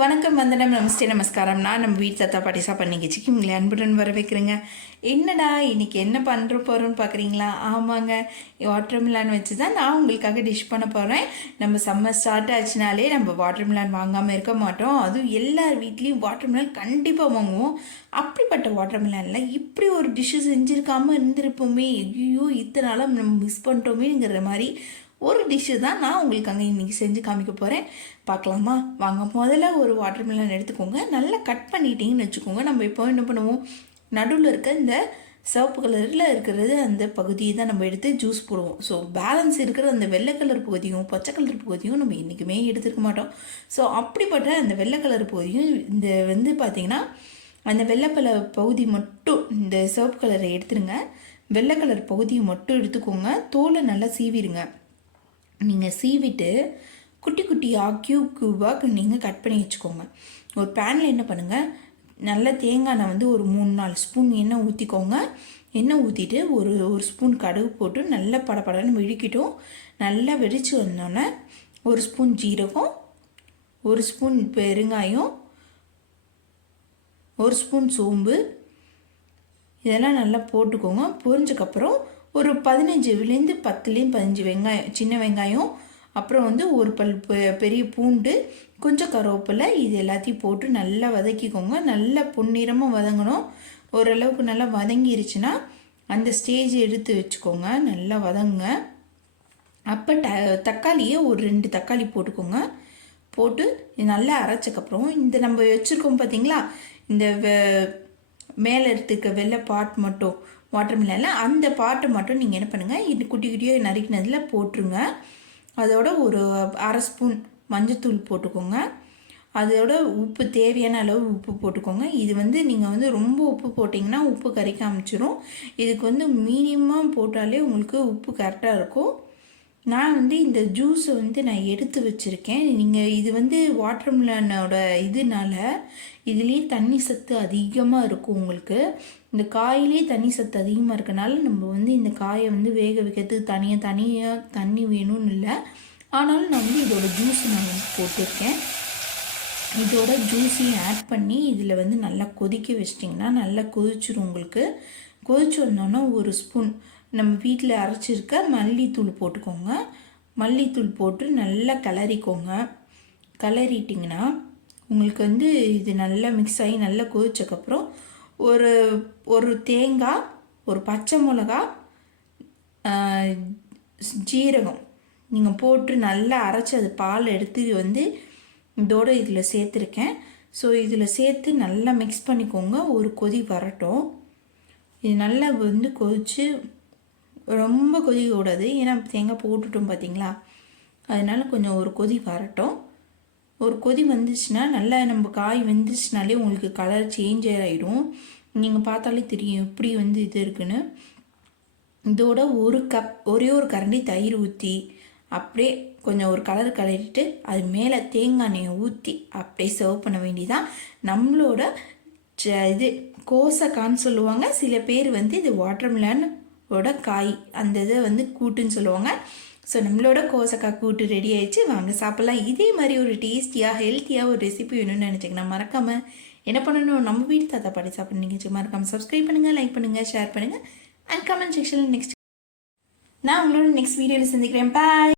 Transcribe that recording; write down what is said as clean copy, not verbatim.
வணக்கம் வந்தனம் நமஸ்தே நமஸ்காரம். நான் நம்ம வீட்டு தாத்தா பாட்டி சாப்பாடு நிகழ்ச்சிக்கு உங்களை அன்புடன் வர வைக்கிறேங்க. என்னடா இன்னைக்கு என்ன பண்ணுற போகிறோன்னு பார்க்குறீங்களா? ஆமாங்க, வாட்டர் மிலான் வச்சு தான் நான் உங்களுக்காக டிஷ் பண்ண போகிறேன். நம்ம சம்மர் ஸ்டார்ட் ஆச்சுனாலே நம்ம வாட்டர் மிலான் வாங்காமல் இருக்க மாட்டோம். அதுவும் எல்லார் வீட்லேயும் வாட்டர் மிலான் கண்டிப்பாக வாங்குவோம். அப்படிப்பட்ட வாட்டர் மிலானில் இப்படி ஒரு டிஷ்ஷு செஞ்சுருக்காமல் இருந்திருப்போமே, ஐயோ இத்தனை நாளாக நம்ம மிஸ் பண்ணிட்டோமேங்கிற மாதிரி ஒரு டிஷ்ஷு தான் நான் உங்களுக்கு அங்கே இன்றைக்கி செஞ்சு காமிக்க போகிறேன். பார்க்கலாமா வாங்க. முதல்ல ஒரு வாட்டர் மிலன் எடுத்துக்கோங்க. நல்லா கட் பண்ணிட்டீங்கன்னு வச்சுக்கோங்க. நம்ம இப்போ என்ன பண்ணுவோம், நடுவில் இருக்க இந்த சிவப்பு கலரில் இருக்கிறது அந்த பகுதியை தான் நம்ம எடுத்து ஜூஸ் போடுவோம். ஸோ பேலன்ஸ் இருக்கிற அந்த வெள்ளை கலர் பகுதியும் பச்சை கலர் பகுதியும் நம்ம என்றைக்குமே எடுத்துருக்க மாட்டோம். ஸோ அப்படிப்பட்ட அந்த வெள்ளை கலர் பகுதியும் இந்த பார்த்திங்கன்னா அந்த வெள்ளை கலர் பகுதி மட்டும் இந்த சிவப்பு கலரை எடுத்துருங்க. வெள்ளை கலர் பகுதியை மட்டும் எடுத்துக்கோங்க. தோலை நல்லா சீவிடுங்க. நீங்கள் சீவிட்டு குட்டி குட்டியாக க்யூபாக நீங்கள் கட் பண்ணி வச்சுக்கோங்க. ஒரு பேனில் என்ன பண்ணுங்கள், நல்ல தேங்காய் எண்ணெய் வந்து ஒரு 3-4 ஸ்பூன் எண்ணெய் ஊற்றிக்கோங்க. எண்ணெய் ஊற்றிட்டு ஒரு ஸ்பூன் கடுகு போட்டு நல்லா படப்படன்னு வெடிக்கிட்டும். நல்லா வெடித்து வந்தோடனே 1 ஸ்பூன் ஜீரகம், 1 ஸ்பூன் பெருங்காயம், 1 ஸ்பூன் சோம்பு, இதெல்லாம் நல்லா போட்டுக்கோங்க. பொரிஞ்சக்கப்புறம் ஒரு 15லேருந்து 15 வெங்காயம், சின்ன வெங்காயம், அப்புறம் வந்து ஒரு பெரிய பூண்டு, கொஞ்சம் கருவேப்பிலை, இது எல்லாத்தையும் போட்டு நல்லா வதக்கிக்கோங்க. நல்லா பொன்னிறமாக வதங்கணும். ஓரளவுக்கு நல்லா வதங்கிருச்சுன்னா அந்த ஸ்டேஜ் எடுத்து வச்சுக்கோங்க. நல்லா வதங்குங்க. அப்போ தக்காளியை ஒரு 2 தக்காளி போட்டுக்கோங்க. போட்டு நல்லா அரைச்சக்கப்புறம் இந்த நம்ம வச்சுருக்கோம் பார்த்தீங்களா, இந்த மேலே எடுத்துக்க வெள்ளை பாட் மட்டும் வாட்டர் மிலனில் அந்த பாட்டை மட்டும் நீங்கள் என்ன பண்ணுங்கள், இது குட்டி குட்டியாக நறுக்கினதில் போட்டுருங்க. அதோட ஒரு 1/2 ஸ்பூன் மஞ்சத்தூள் போட்டுக்கோங்க. அதோட உப்பு, தேவையான அளவு உப்பு போட்டுக்கோங்க. இது வந்து நீங்கள் வந்து ரொம்ப உப்பு போட்டிங்கன்னா உப்பு கறிக்க ஆரம்பிச்சிடும். இதுக்கு வந்து மினிமம் போட்டாலே உங்களுக்கு உப்பு கரெக்டாக இருக்கும். நான் வந்து இந்த ஜூஸை வந்து நான் எடுத்து வச்சுருக்கேன். நீங்கள் இது வந்து வாட்டர் மிலனோட இதனால இதுலேயே தண்ணி சத்து அதிகமாக இருக்கும். உங்களுக்கு இந்த காயிலே தண்ணி சத்து அதிகமாக இருக்கனால நம்ம வந்து இந்த காயை வந்து வேக வைக்கிறதுக்கு தனியாக தண்ணி வேணும்னு இல்லை. ஆனாலும் நான் வந்து இதோட ஜூஸ் நான் வந்து போட்டிருக்கேன். இதோட ஜூஸையும் ஆட் பண்ணி இதில் வந்து நல்லா கொதிக்க வச்சிட்டிங்கன்னா நல்லா கொதிச்சிடும். உங்களுக்கு கொதிச்சு வந்தோன்னா 1 ஸ்பூன் நம்ம வீட்டில் அரைச்சிருக்க மல்லித்தூள் போட்டுக்கோங்க. மல்லித்தூள் போட்டு நல்லா கிளறிக்கோங்க. கிளறிட்டிங்கன்னா உங்களுக்கு வந்து இது நல்லா மிக்ஸ் ஆகி நல்லா கொதிச்சக்கப்புறம் ஒரு தேங்காய், ஒரு பச்சை மிளகா, ஜீரகம் நீங்கள் போட்டு நல்லா அரைச்சி அது பால் எடுத்து வந்து இதோடு இதில் சேர்த்துருக்கேன். ஸோ இதில் சேர்த்து நல்லா மிக்ஸ் பண்ணிக்கோங்க. ஒரு கொதி வரட்டும். இது நல்லா வந்து கொதித்து ரொம்ப கொதிக்க கூடாது, ஏன்னா தேங்காய் போட்டுட்டோம் பார்த்தீங்களா, அதனால் கொஞ்சம் ஒரு கொதி வரட்டும். ஒரு கொதி வந்துச்சுன்னா நல்லா நம்ம காய் வெந்துச்சுனாலே உங்களுக்கு கலர் சேஞ்ச் ஆகிடும். நீங்கள் பார்த்தாலே தெரியும் எப்படி வந்து இது இருக்குன்னு. இதோட ஒரே ஒரு கரண்டி தயிர் ஊற்றி அப்படியே கொஞ்சம் ஒரு கலர் கலரிட்டு அது மேலே தேங்காய் எண்ணெயை ஊற்றி அப்படியே சர்வ் பண்ண வேண்டியதான். நம்மளோட இது கோசக்கான்னு சொல்லுவாங்க. சில பேர் வந்து இது வாட்டர் மிலனோட காய் அந்த இதை வந்து கூட்டுன்னு சொல்லுவாங்க. ஸோ நம்மளோட கோசக்காய் கூட்டு ரெடி ஆயிடுச்சு. வாங்க சாப்பிட்லாம். இதே மாதிரி ஒரு டேஸ்டியாக ஹெல்த்தியாக ஒரு ரெசிபி வேணும்னு நினச்சிங்கன்னா மறக்காமல் என்ன பண்ணணும், நம்ம வீட்டு தாத்தா பாட்டி சாப்பிட நிகழ்ச்சி மறக்காமல் சப்ஸ்கிரைப் பண்ணுங்கள், லைக் பண்ணுங்கள், ஷேர் பண்ணுங்கள் அண்ட் கமெண்ட் செக்ஷனில் நான் உங்களோட நெக்ஸ்ட் வீடியோவில் சந்திக்கிறேன். பாய்.